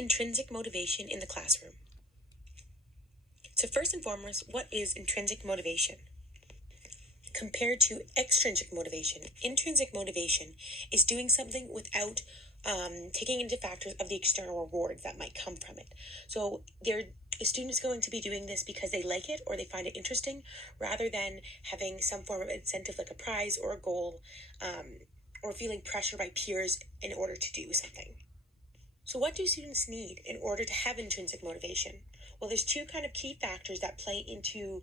intrinsic motivation in the classroom. So first and foremost, what is intrinsic motivation? Compared to extrinsic motivation, intrinsic motivation is doing something without taking into factors of the external rewards that might come from it. So the student is going to be doing this because they like it or they find it interesting, rather than having some form of incentive like a prize or a goal, or feeling pressure by peers in order to do something. So what do students need in order to have intrinsic motivation? Well, there's two kind of key factors that play into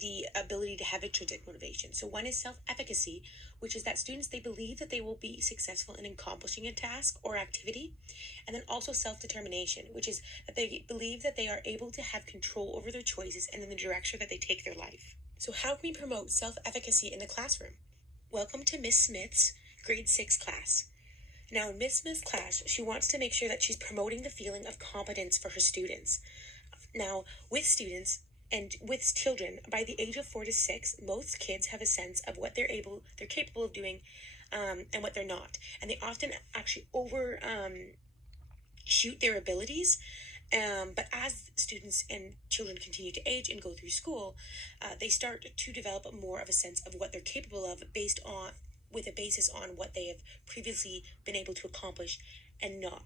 the ability to have intrinsic motivation. So one is self-efficacy, which is that students, they believe that they will be successful in accomplishing a task or activity. And then also self-determination, which is that they believe that they are able to have control over their choices and in the direction that they take their life. So how can we promote self-efficacy in the classroom? Welcome to Miss Smith's grade 6 class. Now, in Miss Smith's class, she wants to make sure that she's promoting the feeling of competence for her students. Now, with students and with children, by the age of 4 to 6, most kids have a sense of what they're capable of doing, and what they're not. And they often actually shoot their abilities. But as students and children continue to age and go through school, they start to develop more of a sense of what they're capable of with a basis on what they have previously been able to accomplish and not.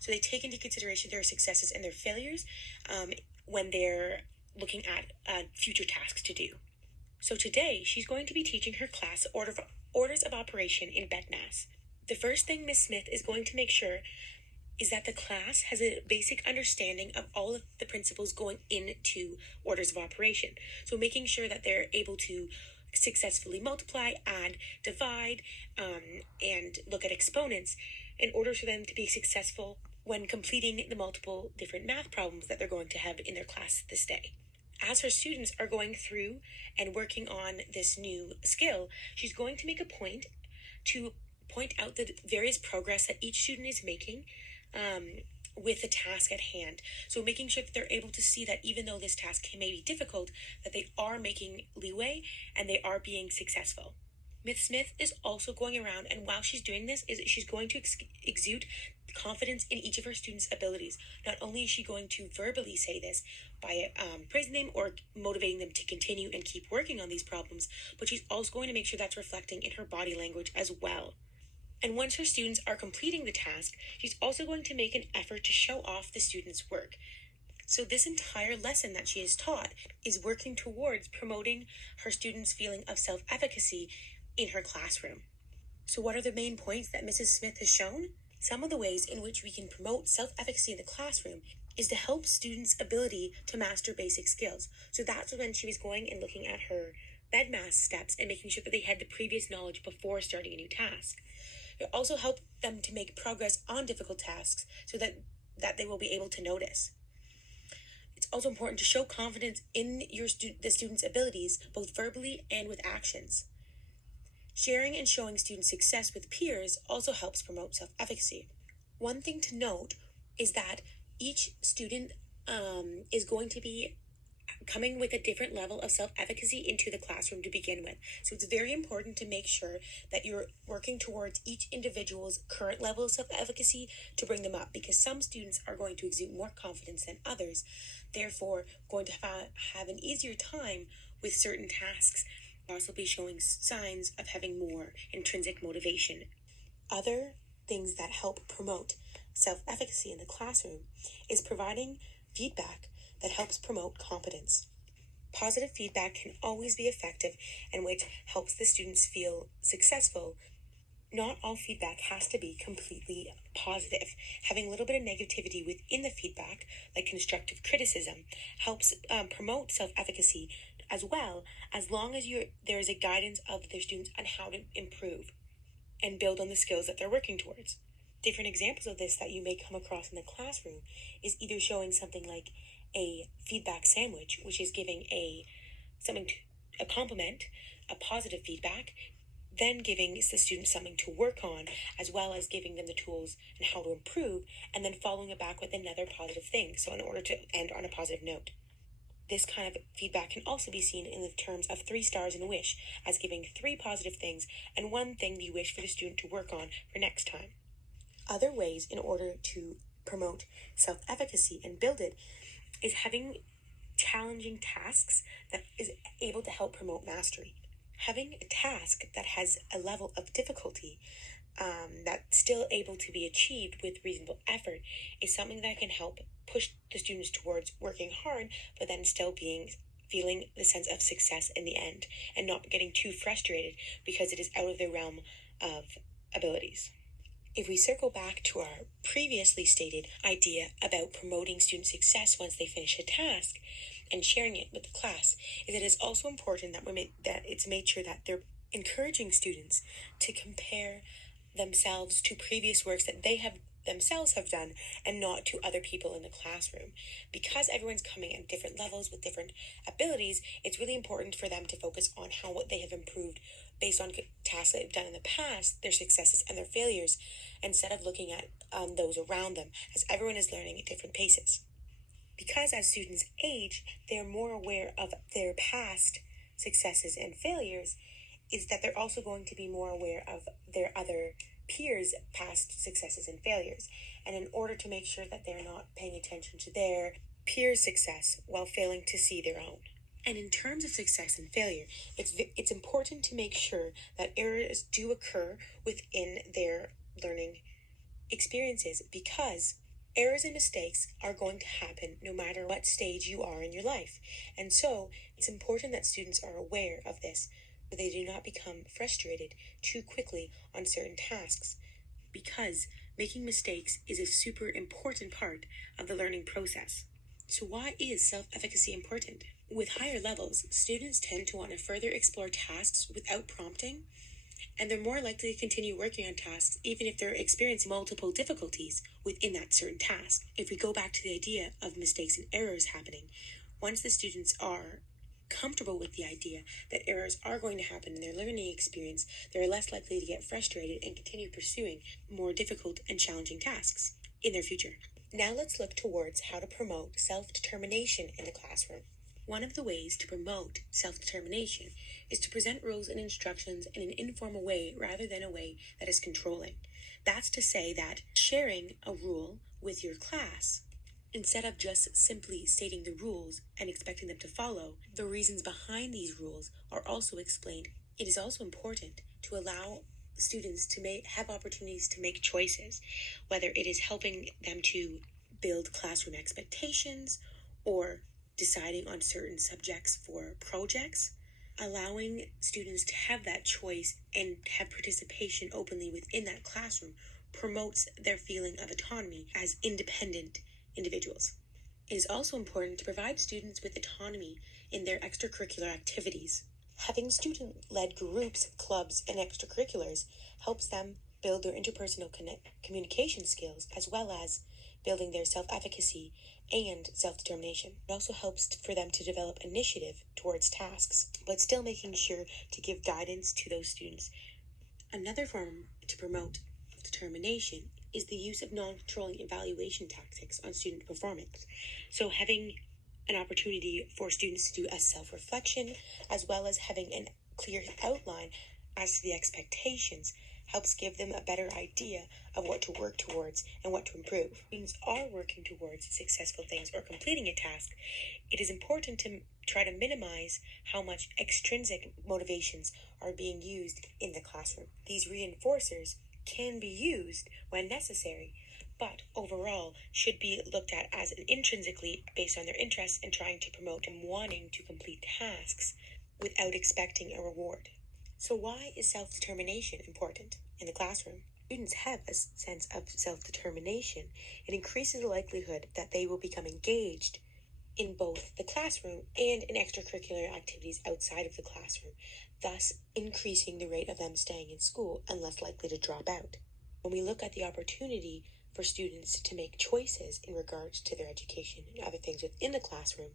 So they take into consideration their successes and their failures when they're looking at future tasks to do. So today, she's going to be teaching her class orders of operation in bed mass. The first thing Miss Smith is going to make sure is that the class has a basic understanding of all of the principles going into orders of operation. So making sure that they're able to successfully multiply, add, divide, and look at exponents in order for them to be successful when completing the multiple different math problems that they're going to have in their class this day. As her students are going through and working on this new skill, she's going to make a point to point out the various progress that each student is making with the task at hand. So making sure that they're able to see that even though this task may be difficult, that they are making leeway and they are being successful. Miss Smith is also going around, and while she's doing this, she's going to exude confidence in each of her students' abilities. Not only is she going to verbally say this by praising them or motivating them to continue and keep working on these problems, but she's also going to make sure that's reflecting in her body language as well. And once her students are completing the task, she's also going to make an effort to show off the students' work. So this entire lesson that she has taught is working towards promoting her students' feeling of self-efficacy in her classroom. So what are the main points that Mrs. Smith has shown? Some of the ways in which we can promote self-efficacy in the classroom is to help students' ability to master basic skills. So that's when she was going and looking at her bed mass steps and making sure that they had the previous knowledge before starting a new task. It also help them to make progress on difficult tasks so that they will be able to notice. It's also important to show confidence in the student's abilities, both verbally and with actions. Sharing and showing student success with peers also helps promote self-efficacy. One thing to note is that each student is going to be coming with a different level of self-efficacy into the classroom to begin with. So it's very important to make sure that you're working towards each individual's current level of self-efficacy to bring them up, because some students are going to exude more confidence than others, therefore going to have an easier time with certain tasks, also be showing signs of having more intrinsic motivation. Other things that help promote self-efficacy in the classroom is providing feedback that helps promote competence. Positive feedback can always be effective and which helps the students feel successful. Not all feedback has to be completely positive. Having a little bit of negativity within the feedback, like constructive criticism, helps promote self-efficacy as well, as long as there is a guidance of their students on how to improve and build on the skills that they're working towards. Different examples of this that you may come across in the classroom is either showing something like a feedback sandwich, which is giving a compliment, a positive feedback, then giving the student something to work on, as well as giving them the tools and how to improve, and then following it back with another positive thing, so in order to end on a positive note. This kind of feedback can also be seen in the terms of 3 stars in a wish, as giving 3 positive things and 1 thing you wish for the student to work on for next time. other ways in order to promote self-efficacy and build it is having challenging tasks that is able to help promote mastery. Having a task that has a level of difficulty that's still able to be achieved with reasonable effort is something that can help push the students towards working hard, but then still feeling the sense of success in the end and not getting too frustrated because it is out of their realm of abilities. If we circle back to our previously stated idea about promoting student success once they finish a task and sharing it with the class, is it is also important that it's made sure that they're encouraging students to compare themselves to previous works that they have themselves have done and not to other people in the classroom. Because everyone's coming at different levels with different abilities, it's really important for them to focus on what they have improved based on tasks that they've done in the past, their successes and their failures, instead of looking at those around them, as everyone is learning at different paces. Because as students age, they're more aware of their past successes and failures, is that they're also going to be more aware of their other peers' past successes and failures. And in order to make sure that they're not paying attention to their peers' success while failing to see their own. And in terms of success and failure, it's important to make sure that errors do occur within their learning experiences, because errors and mistakes are going to happen no matter what stage you are in your life. And so it's important that students are aware of this, so they do not become frustrated too quickly on certain tasks, because making mistakes is a super important part of the learning process. So why is self-efficacy important? With higher levels, students tend to want to further explore tasks without prompting, and they're more likely to continue working on tasks even if they're experiencing multiple difficulties within that certain task. If we go back to the idea of mistakes and errors happening, once the students are comfortable with the idea that errors are going to happen in their learning experience, they're less likely to get frustrated and continue pursuing more difficult and challenging tasks in their future. Now let's look towards how to promote self-determination in the classroom. One of the ways to promote self-determination is to present rules and instructions in an informal way rather than a way that is controlling. That's to say that sharing a rule with your class, instead of just simply stating the rules and expecting them to follow, the reasons behind these rules are also explained. It is also important to allow students to have opportunities to make choices, whether it is helping them to build classroom expectations or deciding on certain subjects for projects. Allowing students to have that choice and have participation openly within that classroom promotes their feeling of autonomy as independent individuals. It is also important to provide students with autonomy in their extracurricular activities. Having student-led groups, clubs, and extracurriculars helps them build their interpersonal communication skills, as well as building their self-efficacy and self-determination. It also helps for them to develop initiative towards tasks, but still making sure to give guidance to those students. Another form to promote determination is the use of non-controlling evaluation tactics on student performance. So having an opportunity for students to do a self-reflection, as well as having a clear outline as to the expectations, helps give them a better idea of what to work towards and what to improve. Students are working towards successful things or completing a task. It is important to try to minimize how much extrinsic motivations are being used in the classroom. These reinforcers can be used when necessary, but overall should be looked at as intrinsically based on their interests in trying to promote and wanting to complete tasks without expecting a reward. So why is self-determination important in the classroom? Students have a sense of self-determination. It increases the likelihood that they will become engaged in both the classroom and in extracurricular activities outside of the classroom, thus increasing the rate of them staying in school and less likely to drop out. When we look at the opportunity for students to make choices in regards to their education and other things within the classroom,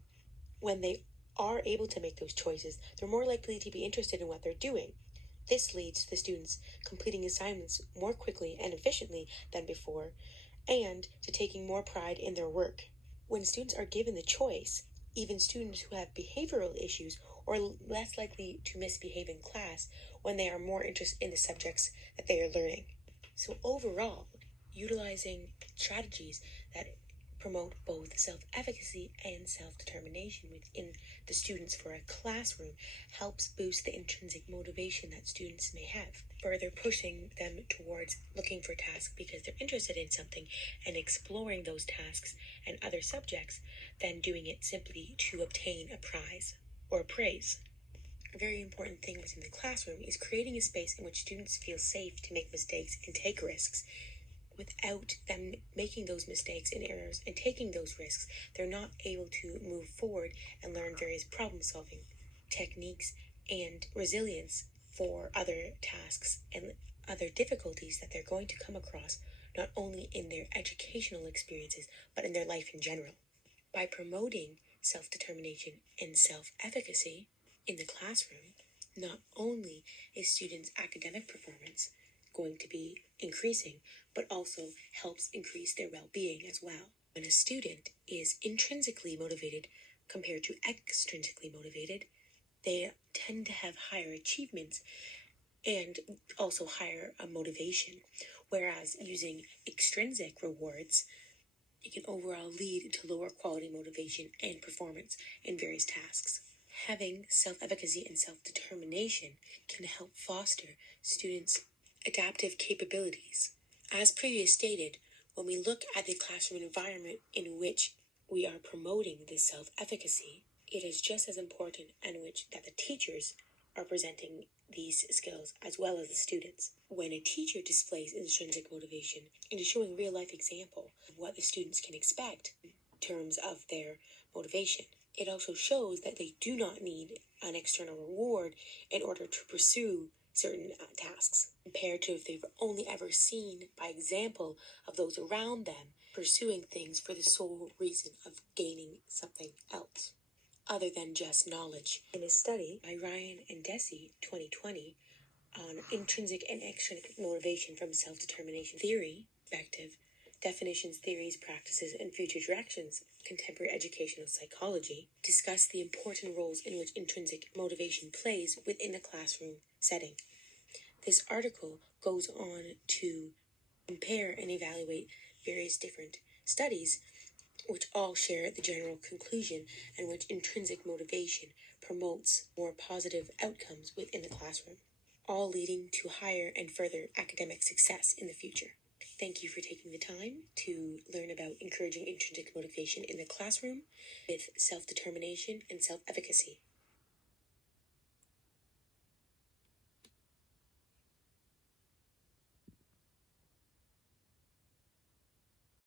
when they are able to make those choices, they're more likely to be interested in what they're doing. This leads to the students completing assignments more quickly and efficiently than before, and to taking more pride in their work. When students are given the choice, even students who have behavioral issues are less likely to misbehave in class when they are more interested in the subjects that they are learning. So overall, utilizing strategies that promote both self-efficacy and self-determination within the students for a classroom helps boost the intrinsic motivation that students may have, further pushing them towards looking for tasks because they're interested in something and exploring those tasks and other subjects than doing it simply to obtain a prize or praise. A very important thing within the classroom is creating a space in which students feel safe to make mistakes and take risks. Without them making those mistakes and errors and taking those risks, they're not able to move forward and learn various problem-solving techniques and resilience for other tasks and other difficulties that they're going to come across, not only in their educational experiences, but in their life in general. By promoting self-determination and self-efficacy in the classroom, not only is students' academic performance going to be increasing, but also helps increase their well-being as well. When a student is intrinsically motivated compared to extrinsically motivated, they tend to have higher achievements and also higher motivation, whereas using extrinsic rewards, it can overall lead to lower quality motivation and performance in various tasks. Having self-efficacy and self-determination can help foster students' adaptive capabilities. As previously stated, when we look at the classroom environment in which we are promoting this self-efficacy, it is just as important in which that the teachers are presenting these skills as well as the students. When a teacher displays intrinsic motivation and is showing real-life example of what the students can expect in terms of their motivation, it also shows that they do not need an external reward in order to pursue certain tasks, compared to if they've only ever seen by example of those around them pursuing things for the sole reason of gaining something else, other than just knowledge. In a study by Ryan and Deci, 2020, on intrinsic and extrinsic motivation from self-determination theory perspective, definitions, theories, practices, and future directions, contemporary educational psychology, discuss the important roles in which intrinsic motivation plays within a classroom setting. This article goes on to compare and evaluate various different studies which all share the general conclusion in which intrinsic motivation promotes more positive outcomes within the classroom, all leading to higher and further academic success in the future. Thank you for taking the time to learn about encouraging intrinsic motivation in the classroom with self-determination and self-efficacy.